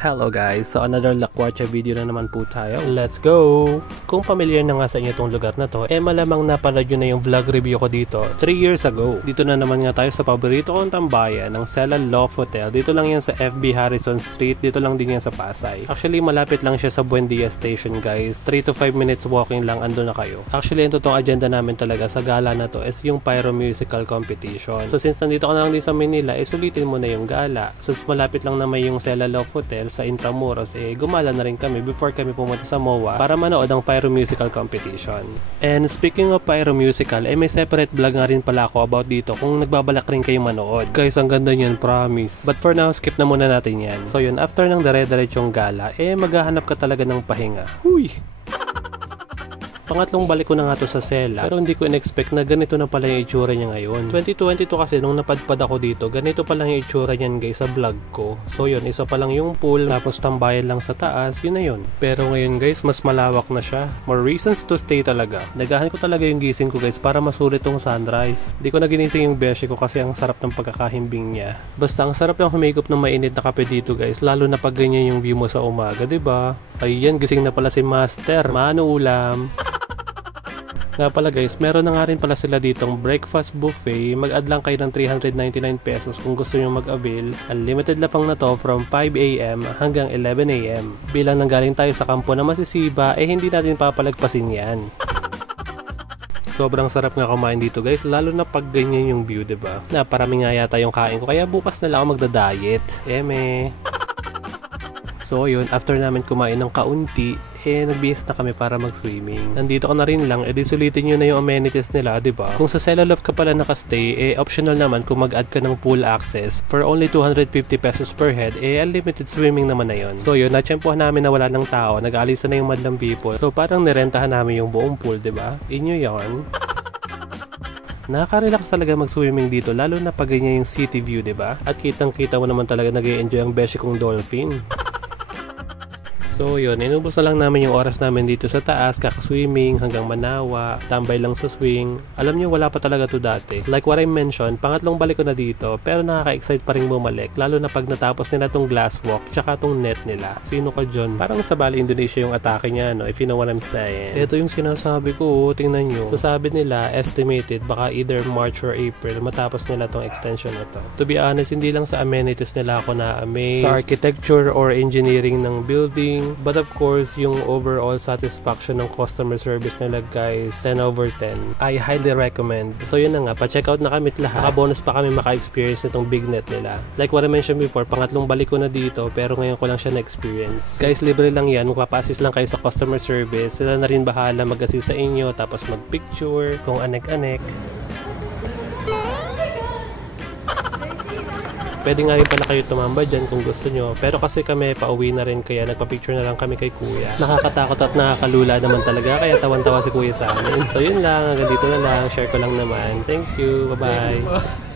Hello guys, so another La Cuarcha video na naman po tayo. Let's go! Kung familiar na nga sa inyo itong lugar na to, malamang napanood nyo na yung vlog review ko dito 3 years ago. Dito na naman nga tayo sa paborito kong tambayan ng Cella Loft Hotel. Dito lang yan sa FB Harrison Street, dito lang din yan sa Pasay. Actually malapit lang siya sa Buendia Station guys, 3 to 5 minutes walking lang ando na kayo. Actually yung totoong agenda namin talaga sa gala na to is yung Pyro Musical Competition. So since nandito ka na lang din sa Manila, sulitin mo na yung gala. Since malapit lang naman yung Cella Loft Hotel sa Intramuros, gumala na rin kami before kami pumunta sa MOA para manood ang Pyro Musical Competition. And speaking of Pyro Musical, may separate vlog nga rin pala ako about dito kung nagbabalak rin kayo manood. Guys, ang ganda niyan, promise. But for now, skip na muna natin yan. So yun, after ng dire-diretsong gala, maghahanap ka talaga ng pahinga. Huy! Pangatlong balik ko na nga to sa Cella, pero hindi ko in-expect na ganito na pala yung itsura niya ngayon. 2022 kasi nung napadpad ako dito, ganito pa lang yung itsura niyan guys sa vlog ko. So yun, isa pa lang yung pool, tapos tambayan lang sa taas, yun na yun. Pero ngayon guys, mas malawak na siya. More reasons to stay talaga. Nagahan ko talaga yung gising ko guys para masulit tong sunrise. Hindi ko na ginising yung beshi ko kasi ang sarap ng pagkakahimbing niya. Basta ang sarap ng humigop ng mainit na kape dito guys, lalo na pag ganyan yung view mo sa umaga, diba? Ayan, gising na pala si Master. Mano ulam? Nga pala guys, meron na nga rin pala sila ditong breakfast buffet. Mag-add lang kayo ng 399 pesos kung gusto nyo mag-avail. Unlimited lapang na to from 5 AM hanggang 11 AM. Bilang nanggaling tayo sa kampo na masisiba, hindi natin papalagpasin yan. Sobrang sarap nga kumain dito guys, lalo na pag ganyan yung view, diba? Naparami nga yata yung kain ko, kaya bukas na lang ako magda-diet. So yun, after namin kumain ng kaunti, nagbihis na kami para mag-swimming. Nandito ka na rin lang, sulitin nyo na yung amenities nila, diba? Kung sa Cella Loft ka pala nakastay, optional naman kung mag-add ka ng pool access. For only 250 pesos per head, unlimited swimming naman na yun. So yun, natsyempohan namin na wala ng tao, nag-aalisa na yung madlang people. So parang nirentahan namin yung buong pool, diba? Inyo yarn. Nakaka-relax talaga mag-swimming dito, lalo na pag ganyan yung city view, diba? At kitang-kita mo naman talaga nag-i-enjoy ang beshi kong dolphin. So yun, inubos na lang namin yung oras namin dito sa taas, kaka-swimming hanggang Manawa, tambay lang sa swing. Alam nyo, wala pa talaga to dati. Like what I mentioned, pangatlong balik ko na dito, pero nakaka-excite pa rin bumalik, lalo na pag natapos nila tong glass walk, tsaka tong net nila. Sino ka dyan? Parang sa Bali, Indonesia yung atake niya, no? If you know what I'm saying. Ito yung sinasabi ko, tingnan nyo. So sabi nila, estimated, baka either March or April, matapos nila tong extension na to. To be honest, hindi lang sa amenities nila ako na-amaze, sa architecture or engineering ng building, but of course, yung overall satisfaction ng customer service nila guys, 10 over 10. I highly recommend. So yun na nga, pa-check out na kami lahat. Naka-bonus pa kami maka-experience nitong big net nila. Like what I mentioned before, pangatlong balik ko na dito, pero ngayon ko lang siya na-experience. Guys, libre lang yan. Magpapa-assist lang kayo sa customer service. Sila na rin bahala mag-assist sa inyo, tapos mag-picture, kung anek-anek. Pwede nga rin pala kayo tumamba dyan kung gusto nyo. Pero kasi kami pauwi na rin, kaya nagpa-picture na lang kami kay kuya. Nakakatakot at nakakalula naman talaga, kaya tawan-tawa si kuya sa amin. So yun lang, hanggang dito na lang. Share ko lang naman. Thank you. Bye-bye.